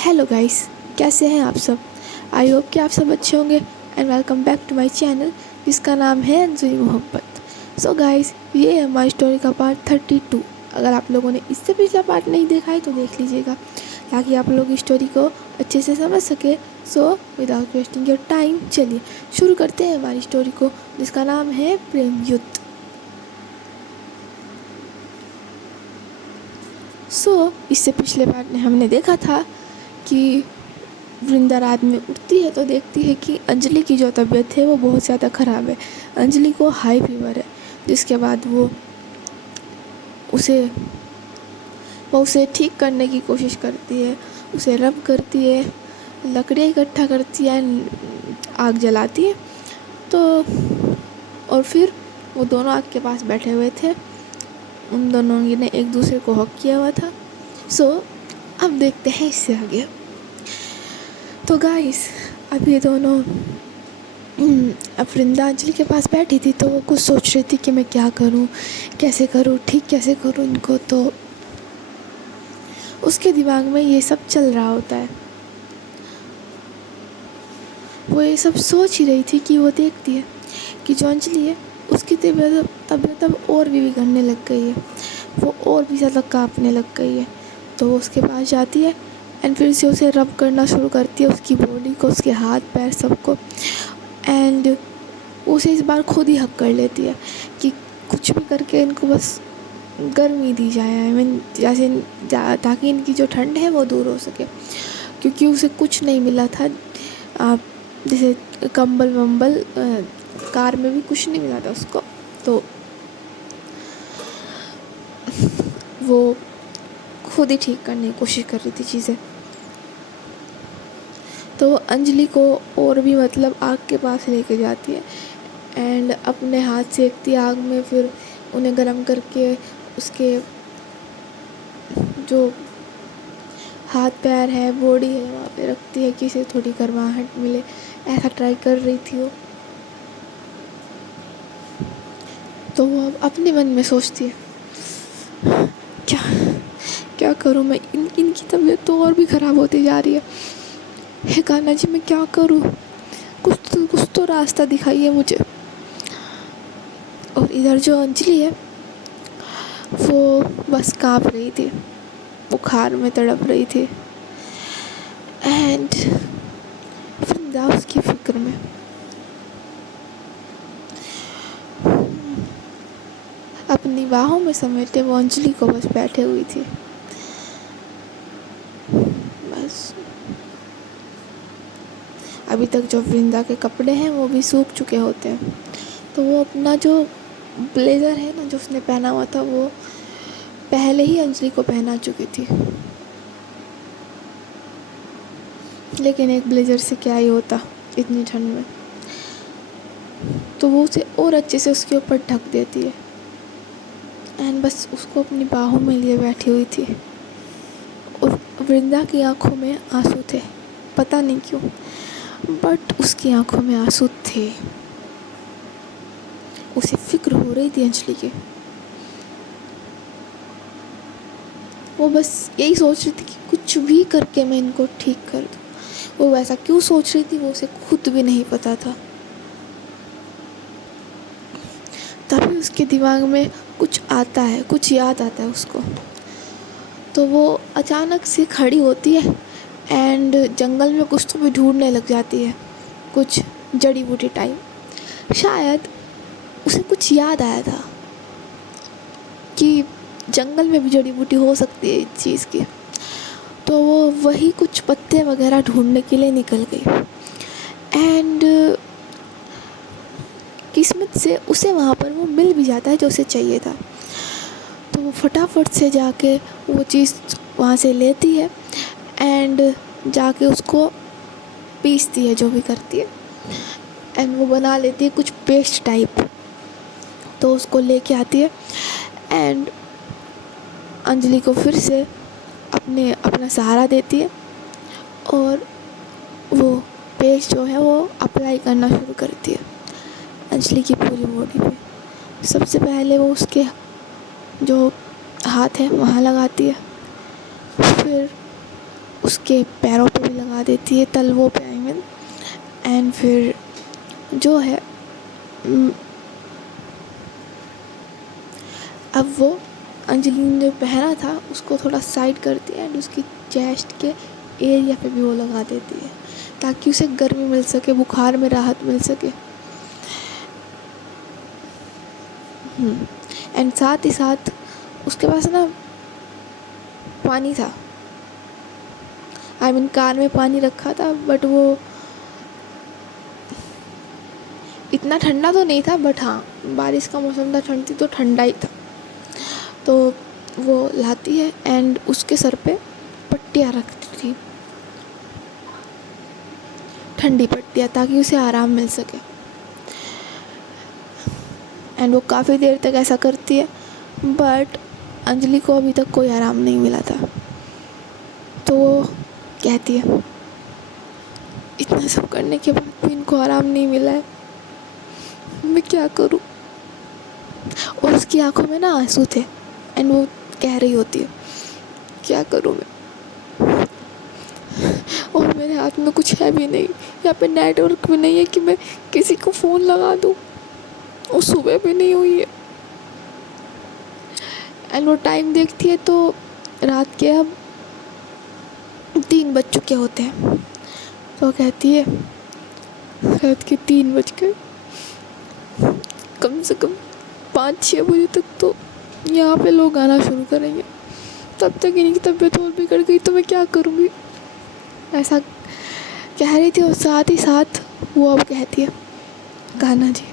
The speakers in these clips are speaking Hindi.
हेलो गाइस, कैसे हैं आप सब। आई होप कि आप सब अच्छे होंगे and welcome back to my channel जिसका नाम है अंजुई मोहब्बत। सो गाइस, ये है हमारी स्टोरी का पार्ट 32। अगर आप लोगों ने इससे पिछला पार्ट नहीं देखा है तो देख लीजिएगा ताकि आप लोग इस स्टोरी को अच्छे से समझ सके। So without wasting your time, चलिए शुरू करते हैं हमारी स्टोरी को जिसका नाम है प्रेम युद्ध। इससे पिछले पार्ट में हमने देखा था कि वृंदा रात में उठती है तो देखती है कि अंजलि की जो तबीयत है वो बहुत ज़्यादा ख़राब है। अंजलि को हाई फीवर है, जिसके बाद वो उसे ठीक करने की कोशिश करती है, उसे रब करती है, लकड़ियाँ इकट्ठा करती है, आग जलाती है। तो और फिर वो दोनों आग के पास बैठे हुए थे, उन दोनों ने एक दूसरे को हक किया हुआ था। अब देखते हैं इससे आगे। तो गाइस, अब ये दोनों अब वृंदा अंजलि के पास बैठी थी तो वो कुछ सोच रही थी कि मैं क्या करूं, कैसे करूं, ठीक कैसे करूं इनको। तो उसके दिमाग में ये सब चल रहा होता है। वो ये सब सोच ही रही थी कि वो देखती है कि जो अंजलि है उसकी तबीयत अब और भी बिगड़ने लग गई है, वो और भी ज़्यादा कांपने लग गई है। तो वो उसके पास जाती है एंड फिर से उसे रब करना शुरू करती है, उसकी बॉडी को, उसके हाथ पैर सबको। एंड उसे इस बार खुद ही हक कर लेती है कि कुछ भी करके इनको बस गर्मी दी जाए, आई मीन जैसे ताकि इनकी जो ठंड है वो दूर हो सके, क्योंकि उसे कुछ नहीं मिला था। जैसे कंबल वंबल कार में भी कुछ नहीं मिला था उसको, तो वो खुद ही ठीक करने की कोशिश कर रही थी चीज़ें। तो अंजलि को और भी मतलब आग के पास लेके जाती है एंड अपने हाथ सेकती है आग में, फिर उन्हें गर्म करके उसके जो हाथ पैर है, बॉडी है, वहाँ पे रखती है कि इसे थोड़ी गर्माहट मिले। ऐसा ट्राई कर रही थी वो। तो वो अब अपने मन में सोचती है क्या क्या करूँ मैं, इनकी तबीयत तो और भी ख़राब होती जा रही है। हे कान्हा जी, मैं क्या करूँ, कुछ तो रास्ता दिखाइए मुझे। और इधर जो अंजलि है वो बस काँप रही थी, बुखार में तड़प रही थी एंड वृंदा उसकी फिक्र में। अपनी बाहों में समेटे वो अंजलि को बस बैठे हुई थी। बस अभी तक जो वृंदा के कपड़े हैं वो भी सूख चुके होते हैं, तो वो अपना जो ब्लेज़र है ना जो उसने पहना हुआ था वो पहले ही अंजलि को पहना चुकी थी। लेकिन एक ब्लेज़र से क्या ही होता इतनी ठंड में, तो वो उसे और अच्छे से उसके ऊपर ढक देती है एंड बस उसको अपनी बाहों में लिए बैठी हुई थी। और वृंदा की आंखों में आंसू थे, पता नहीं क्यों, बट उसकी आंखों में आंसू थे। उसे फिक्र हो रही थी अंजलि की। वो बस यही सोच रही थी कि कुछ भी करके मैं इनको ठीक कर दूँ। वो वैसा क्यों सोच रही थी वो उसे खुद भी नहीं पता था। तभी उसके दिमाग में कुछ आता है, कुछ याद आता है उसको। तो वो अचानक से खड़ी होती है एंड जंगल में कुछ तो भी ढूंढने लग जाती है, कुछ जड़ी बूटी टाइप। शायद उसे कुछ याद आया था कि जंगल में भी जड़ी बूटी हो सकती है इस चीज़ की। तो वो वही कुछ पत्ते वगैरह ढूंढने के लिए निकल गई एंड किस्मत से उसे वहाँ पर वो मिल भी जाता है जो उसे चाहिए था। तो वो फटाफट से जाके वो चीज़ वहाँ से लेती है एंड जाके उसको पीसती है, जो भी करती है, एंड वो बना लेती है कुछ पेस्ट टाइप। तो उसको लेके आती है एंड अंजलि को फिर से अपना सहारा देती है और वो पेस्ट जो है वो अप्लाई करना शुरू करती है अंजलि की पूरी बॉडी पे। सबसे पहले वो उसके जो हाथ है वहाँ लगाती है, फिर उसके पैरों पे भी लगा देती है, तलवों पे आई मीन। एंड फिर जो है अब वो अंजलि ने जो पहना था उसको थोड़ा साइड करती है एंड उसकी चेस्ट के एरिया पे भी वो लगा देती है ताकि उसे गर्मी मिल सके, बुखार में राहत मिल सके। एंड साथ ही साथ उसके पास ना पानी था, आई मीन कार में पानी रखा था, बट वो इतना ठंडा तो नहीं था, बट हाँ बारिश का मौसम था, ठंड थी तो ठंडा ही था। तो वो लाती है एंड उसके सर पे पट्टियाँ रखती थी, ठंडी पट्टियाँ, ताकि उसे आराम मिल सके। एंड वो काफ़ी देर तक ऐसा करती है, बट अंजलि को अभी तक कोई आराम नहीं मिला था। तो वो कहती है इतना सब करने के बाद भी इनको आराम नहीं मिला है, मैं क्या करूं। और उसकी आंखों में ना आंसू थे एंड वो कह रही होती है क्या करूं मैं, और मेरे हाथ में कुछ है भी नहीं, यहाँ पे नेटवर्क भी नहीं है कि मैं किसी को फ़ोन लगा दूं, और सुबह भी नहीं हुई है। एंड वो टाइम देखती है तो रात के अब 3 बज चुके होते हैं। तो कहती है रात के 3 बज गए, कम से कम 5-6 बजे तक तो यहाँ पे लोग आना शुरू करेंगे, तब तक इनकी तबीयत और बिगड़ गई तो मैं क्या करूँगी, ऐसा कह रही थी। और साथ ही साथ वो अब कहती है कान्हा जी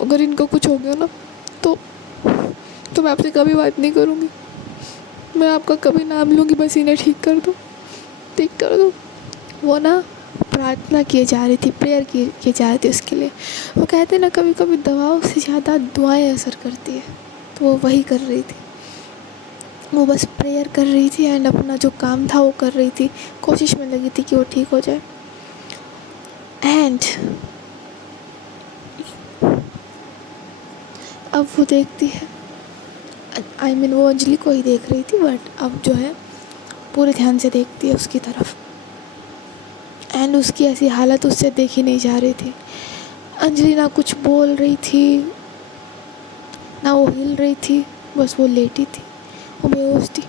अगर इनको कुछ हो गया ना तो मैं आपसे कभी बात नहीं करूँगी, मैं आपका कभी नाम लूँगी, बस इन्हें ठीक कर दो। वो ना प्रार्थना किए जा रही थी, प्रेयर किए जा रही थी उसके लिए। वो कहते ना कभी कभी दवाओं से ज़्यादा दुआएं असर करती है, तो वो वही कर रही थी। वो बस प्रेयर कर रही थी एंड अपना जो काम था वो कर रही थी, कोशिश में लगी थी कि वो ठीक हो जाए। एंड अब वो देखती है, आई मीन वो अंजलि को ही देख रही थी, बट अब जो है पूरे ध्यान से देखती है उसकी तरफ। एंड उसकी ऐसी हालत उससे देखी नहीं जा रही थी। अंजलि ना कुछ बोल रही थी, ना वो हिल रही थी, बस वो लेटी थी, वो बेहोश थी।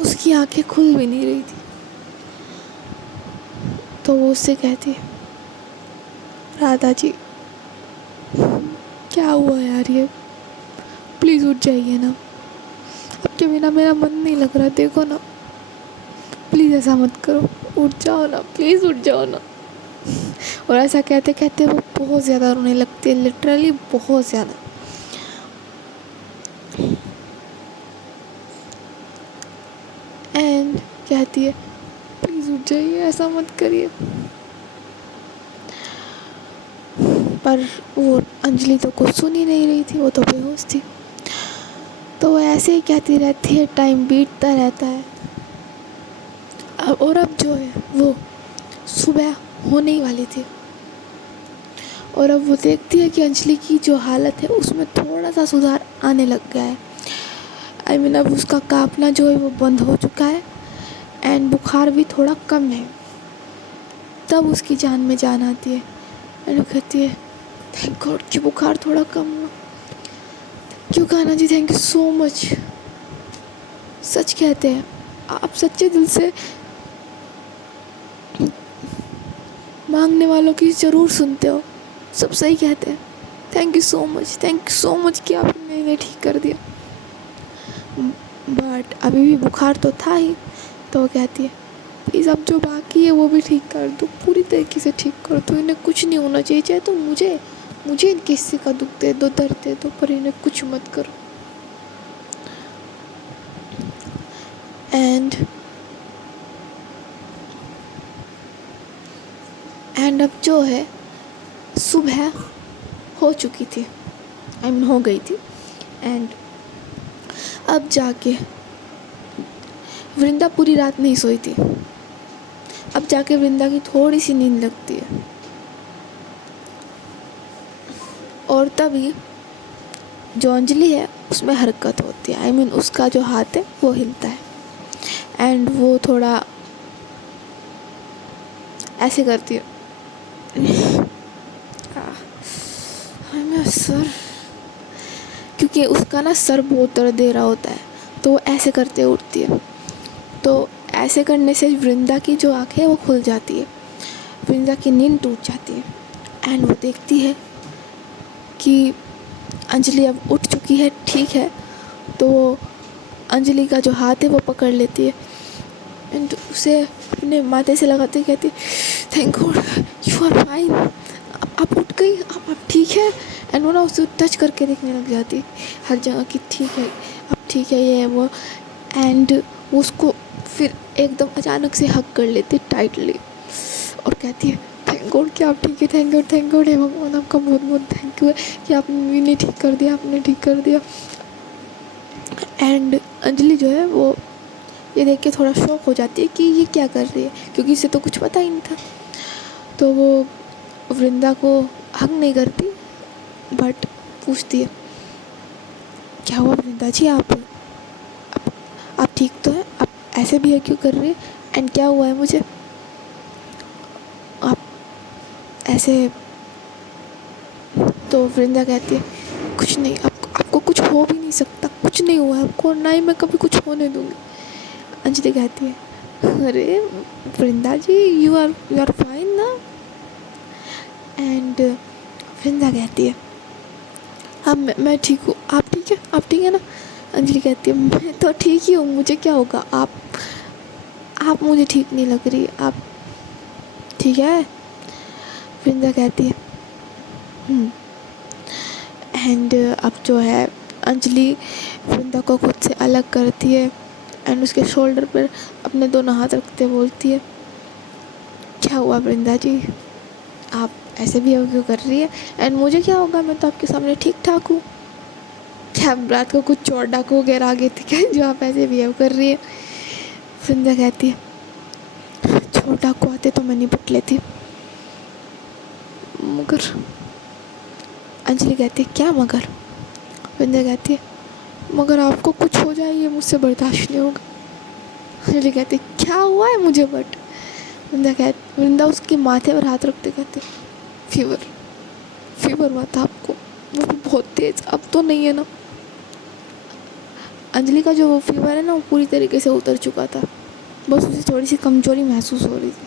उसकी आंखें खुल भी नहीं रही थी। तो वो उससे कहती है राधा जी क्या हुआ यार, ये प्लीज़ उठ जाइए ना, आपके बिना मेरा मन नहीं लग रहा, देखो ना, प्लीज़ ऐसा मत करो, उठ जाओ ना, प्लीज़ उठ जाओ ना। और ऐसा कहते कहते वो बहुत ज़्यादा रोने लगती है, लिटरली बहुत ज़्यादा। एंड कहती है प्लीज़ उठ जाइए, ऐसा मत करिए। पर वो अंजलि तो कुछ सुन ही नहीं रही थी, वो तो बेहोश थी। तो वो ऐसे ही कहती रहती है, टाइम बीतता रहता है। और अब जो है वो सुबह होने ही वाली थी, और अब वो देखती है कि अंजलि की जो हालत है उसमें थोड़ा सा सुधार आने लग गया है। आई मीन अब उसका कांपना जो है वो बंद हो चुका है एंड बुखार भी थोड़ा कम है। तब उसकी जान में जान आती है एंड वो कहती है थैंक गॉड कि बुखार थोड़ा कम हुआ। क्यों Kanha ji, thank you so much. सच कहते हैं, आप सच्चे दिल से मांगने वालों की ज़रूर सुनते हो, सब सही कहते हैं। थैंक यू सो मच कि आपने इन्हें ठीक कर दिया। बट अभी भी बुखार तो था ही। तो वो कहती है प्लीज़ अब जो बाकी है वो भी ठीक कर दो, पूरी तरीके से ठीक कर दो, इन्हें कुछ नहीं होना चाहिए, चाहे तो मुझे इनके हिस्से का दुख दे दो, दर्द दे दो, पर इन्हें कुछ मत करो। एंड अब जो है सुबह हो चुकी थी, आई मीन हो गई थी। एंड अब जाके वृंदा पूरी रात नहीं सोई थी, अब जाके वृंदा की थोड़ी सी नींद लगती है। और तभी जो अंजलि है उसमें हरकत होती है, I mean उसका जो हाथ है वो हिलता है एंड वो थोड़ा ऐसे करती है। मेरा सर, क्योंकि उसका ना सर बहुत दर्द दे रहा होता है तो वो ऐसे करते उठती है। तो ऐसे करने से वृंदा की जो आँखें है वो खुल जाती है, वृंदा की नींद टूट जाती है एंड वो देखती है कि अंजलि अब उठ चुकी है, ठीक है। तो वो अंजलि का जो हाथ है वो पकड़ लेती है एंड उसे अपने माथे से लगाते कहती thank God you are fine, आप उठ गई, आप ठीक है। एंड वो ना उसे टच करके देखने लग जाती हर जगह कि ठीक है, अब ठीक है, ये है वो। एंड वो उसको फिर एकदम अचानक से हग कर लेती टाइटली और कहती है थैंक गॉड कि आप ठीक है, थैंक गॉड है भगवान, आपका बहुत बहुत थैंक यू है कि आपने ठीक कर दिया, आपने ठीक कर दिया। एंड अंजलि जो है वो ये देख के थोड़ा शॉक हो जाती है कि ये क्या कर रही है, क्योंकि इसे तो कुछ पता ही नहीं था। तो वो वृंदा को हग नहीं करती बट पूछती है क्या हुआ वृंदा जी, आप ठीक तो हैं, आप ऐसे भी है क्यों कर रही है, एंड क्या हुआ है मुझे, आप ऐसे। तो वृंदा कहती है कुछ नहीं, आपको कुछ हो भी नहीं सकता, कुछ नहीं हुआ आपको, ना ही मैं कभी कुछ होने दूंगी। अंजलि कहती है अरे वृंदा जी यू आर फाइन ना। एंड वृंदा कहती है हाँ मैं ठीक हूँ, आप ठीक है ना। अंजलि कहती है मैं तो ठीक ही हूँ, मुझे क्या होगा, आप मुझे ठीक नहीं लग रही, आप ठीक है। वृंदा कहती है एंड अब जो है अंजलि वृंदा को खुद से अलग करती है एंड उसके शोल्डर पर अपने दोनों हाथ रखते बोलती है क्या हुआ वृंदा जी, आप ऐसे भी क्यों कर रही है, एंड मुझे क्या होगा, मैं तो आपके सामने ठीक ठाक हूँ। क्या रात को कुछ चोर डाकू वगैरह आ गए थे क्या जो आप ऐसे बिहेव कर रही है। वृंदा कहती है चोर डाकू आते तो मैं निपट लेती, मगर। अंजलि कहती है क्या मगर। वृंदा कहती है मगर आपको कुछ हो जाए ये मुझसे बर्दाश्त नहीं होगा। अंजलि कहती है क्या हुआ है मुझे बट। वृंदा उसके माथे पर हाथ रखते कहते फीवर हुआ था आपको, वो भी बहुत तेज, अब तो नहीं है ना। अंजलि का जो फीवर है ना वो पूरी तरीके से उतर चुका था, बस उसे थोड़ी सी कमजोरी महसूस हो रही थी,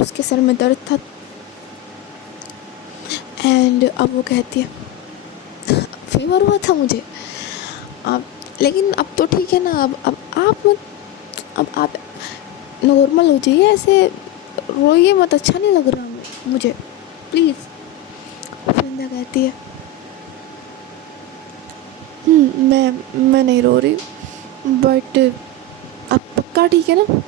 उसके सर में दर्द था। एंड अब वो कहती है फीवर हुआ था मुझे, अब लेकिन अब तो ठीक है ना, अब आप नॉर्मल हो जाइए, ऐसे रोइए मत, अच्छा नहीं लग रहा मुझे प्लीज़। वृंदा कहती है मैं नहीं रो रही बट अब पक्का ठीक है ना।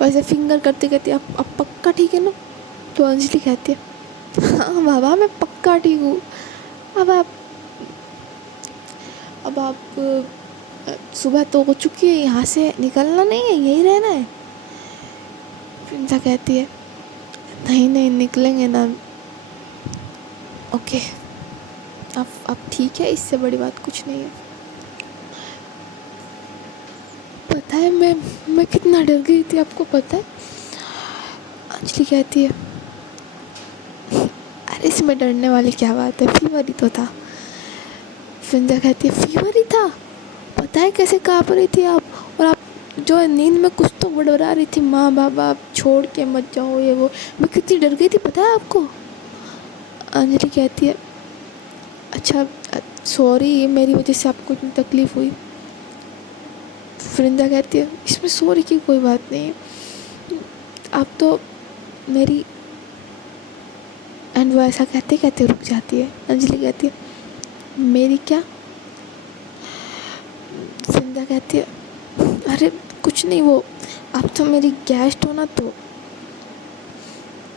वैसे फिंगर करते कहती है अब पक्का ठीक है ना। तो अंजलि कहती है हाँ बाबा मैं पक्का ठीक हूँ, अब आप सुबह तो हो चुकी है, यहाँ से निकलना नहीं है, यही रहना है। वृंदा कहती है नहीं निकलेंगे ना, ओके अब ठीक है, इससे बड़ी बात कुछ नहीं है। पता है मैं कितना डर गई थी, आपको पता है। अंजलि कहती है अरे इसमें डरने वाली क्या बात है, फीवर ही तो था। वृंदा कहती है फीवर ही था, पता है कैसे काँप रही थी आप, और आप जो है नींद में कुछ तो बड़बड़ा रही थी, माँ बाबा आप छोड़ के मत जाओ ये वो, मैं कितनी डर गई थी पता है आपको। अंजलि कहती है अच्छा सॉरी मेरी वजह से आपको इतनी तकलीफ़ हुई। वृंदा कहती है इसमें सॉरी की कोई बात नहीं है, आप तो मेरी। एंड वो ऐसा कहते कहते रुक जाती है। अंजलि कहती है मेरी क्या। वृंदा कहती है अरे कुछ नहीं, वो आप तो मेरी गेस्ट हो ना, तो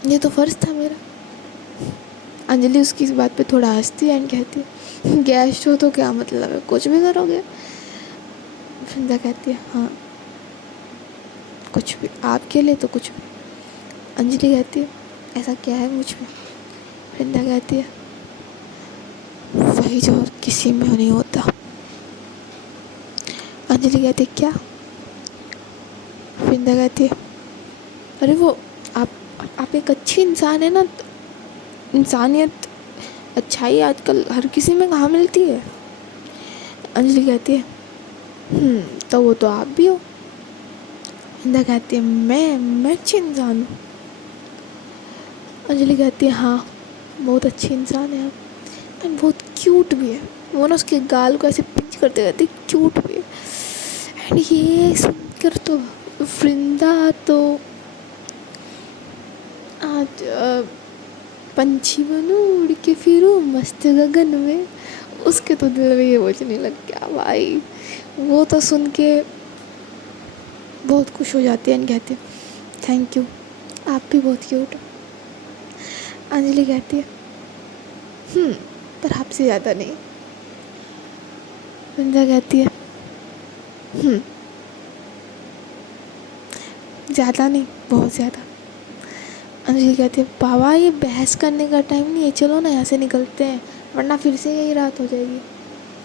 ये तो फ़र्ज़ था मेरा। अंजलि उसकी इस बात पे थोड़ा हंसती है एंड कहती है गेस्ट हो तो क्या मतलब है, कुछ भी करोगे। वृंदा कहती है हाँ कुछ भी, आपके लिए तो कुछ भी। अंजलि कहती है ऐसा क्या है मुझ में। वृंदा कहती है वही जो किसी में नहीं होता। अंजलि कहती क्या? वृंदा कहती है अरे वो आप एक अच्छी इंसान है ना, इंसानियत अच्छाई आजकल हर किसी में कहाँ मिलती है। अंजलि कहती है तो वो तो आप भी हो। वृंदा कहती है मैं अच्छी इंसान हूँ। अंजलि कहती है हाँ बहुत अच्छी इंसान है आप, एंड बहुत क्यूट भी है। वो ना उसके गाल को ऐसे पिंच करते रहती क्यूट भी है। एंड ये सुनकर तो वृंदा तो आज पंछी बनूं उड़ के फिरूं मस्त गगन में, उसके तो दिल में ये बजने लग गया भाई। वो तो सुन के बहुत खुश हो जाती है एंड कहती है थैंक यू, आप भी बहुत क्यूट हो। अंजलि कहती है पर आपसे ज़्यादा नहीं। वृंदा कहती है ज़्यादा नहीं बहुत ज़्यादा। अंजलि कहती है बाबा ये बहस करने का टाइम नहीं है, चलो ना यहाँ से निकलते हैं वरना फिर से यही रात हो जाएगी।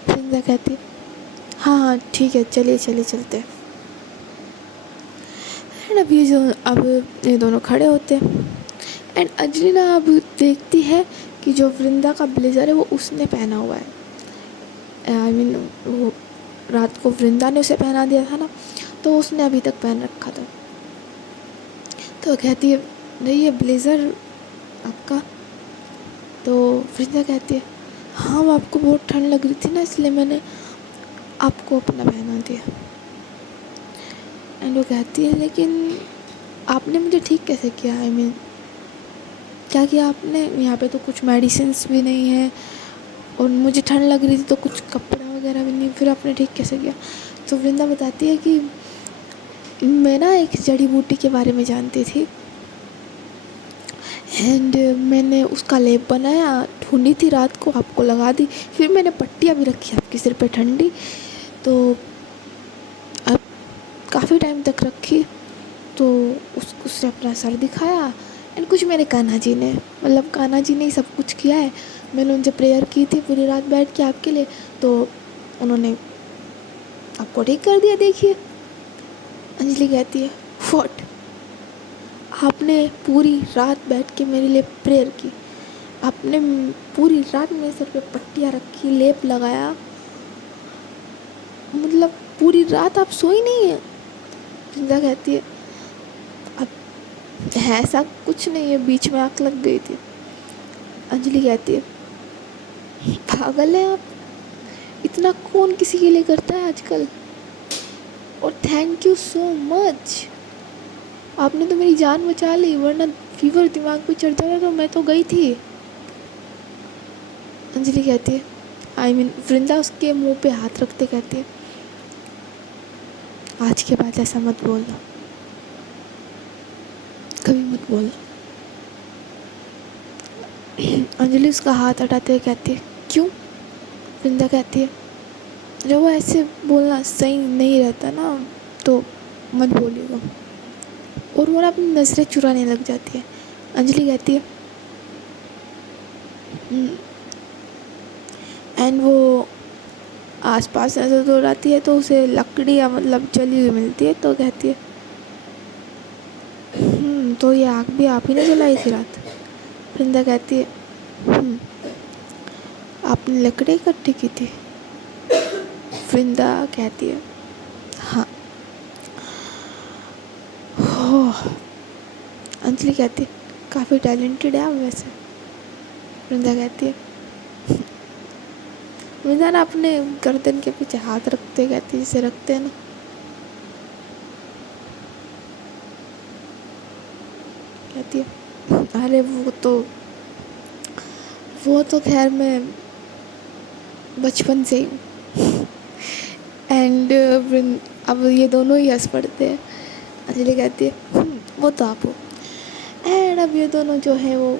वृंदा कहती है हाँ ठीक है चलिए चलते हैं। एंड अब ये दोनों खड़े होते हैं एंड अंजलि ना अब देखती है कि जो वृंदा का ब्लेज़र है वो उसने पहना हुआ है। आई मीन वो रात को वृंदा ने उसे पहना दिया था ना, तो उसने अभी तक पहन रखा था। तो कहती है नहीं ये ब्लेज़र आपका? तो वृंदा कहती है हाँ आपको बहुत ठंड लग रही थी ना इसलिए मैंने आपको अपना पहना दिया। एंड वो कहती है लेकिन आपने मुझे ठीक कैसे किया? आई मीन क्या किया आपने? यहाँ पे तो कुछ मेडिसिन्स भी नहीं है और मुझे ठंड लग रही थी तो कुछ कपड़ा वगैरह भी नहीं, फिर आपने ठीक कैसे किया? तो वृंदा बताती है कि मैं ना एक जड़ी बूटी के बारे में जानती थी एंड मैंने उसका लेप बनाया, ढूंढी थी रात को, आपको लगा दी, फिर मैंने पट्टियाँ भी रखी आपके सिर पे ठंडी, तो अब काफ़ी टाइम तक रखी तो उसने अपना सर दिखाया एंड कुछ मेरे कान्हा जी ने, मतलब कान्हा जी ने ही सब कुछ किया है। मैंने उनसे प्रेयर की थी पूरी रात बैठ के आपके लिए, तो उन्होंने आपको ठीक कर दिया देखिए। अंजलि कहती है व्हाट? आपने पूरी रात बैठ के मेरे लिए प्रेयर की, आपने पूरी रात मेरे सर पे पट्टियाँ रखी, लेप लगाया, मतलब पूरी रात आप सोई नहीं है? वृंदा कहती है अब ऐसा कुछ नहीं है, बीच में आँख लग गई थी। अंजलि कहती है पागल है आप, इतना कौन किसी के लिए करता है आजकल, और थैंक यू सो मच, आपने तो मेरी जान बचा ली, वरना फीवर दिमाग पे चढ़ जाता तो मैं तो गई थी। अंजलि कहती है आई मीन वृंदा उसके मुंह पे हाथ रखते कहती है आज के बाद ऐसा मत बोलना, कभी मत बोलना। अंजलि उसका हाथ हटाते हुए कहती है क्यों? वृंदा कहती है जब वो ऐसे बोलना सही नहीं रहता ना तो मत बोलिएगा, और वो ना अपनी नज़रें चुराने लग जाती है। अंजलि कहती है एंड वो आसपास नज़र दौड़ाती है तो उसे लकड़ी या मतलब जली हुई मिलती है, तो कहती है तो ये आग भी आप ही ने जलाई थी रात? वृंदा कहती है आपने लकड़ी इकट्ठी की थी? वृंदा कहती है हाँ। अंजलि कहती है काफ़ी टैलेंटेड है आप वैसे। वृंदा कहती है वृंदा ना अपने गर्दन के पीछे हाथ रखते कहती है जैसे रखते हैं ना, कहती है अरे वो तो खैर मैं बचपन से ही हूँ। एंड अब ये दोनों ही हंस पड़ते हैं। अंजलि कहती है वो तो आप हो। एंड अब ये दोनों जो है वो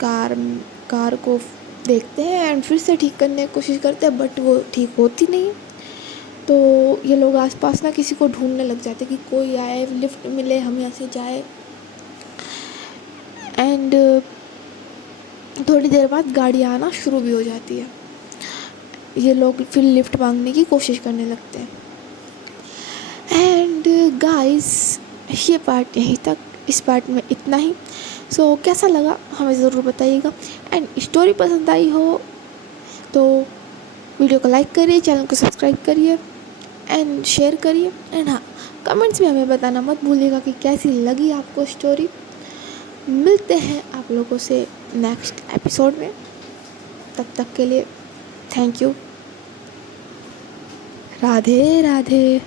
कार को देखते हैं एंड फिर से ठीक करने की कोशिश करते हैं, बट वो ठीक होती नहीं। तो ये लोग आसपास ना किसी को ढूंढने लग जाते कि कोई आए, लिफ्ट मिले, हम यहाँ से जाए। एंड थोड़ी देर बाद गाड़ी आना शुरू भी हो जाती है। ये लोग फिर लिफ्ट मांगने की कोशिश करने लगते हैं। एंड गाइस, ये पार्ट यहीं तक, इस पार्ट में इतना ही। सो कैसा लगा हमें ज़रूर बताइएगा। एंड स्टोरी पसंद आई हो तो वीडियो को लाइक करिए, चैनल को सब्सक्राइब करिए एंड शेयर करिए। एंड हाँ, कमेंट्स में हमें बताना मत भूलिएगा कि कैसी लगी आपको स्टोरी। मिलते हैं आप लोगों से नेक्स्ट एपिसोड में। तब तक के लिए थैंक यू। राधे राधे।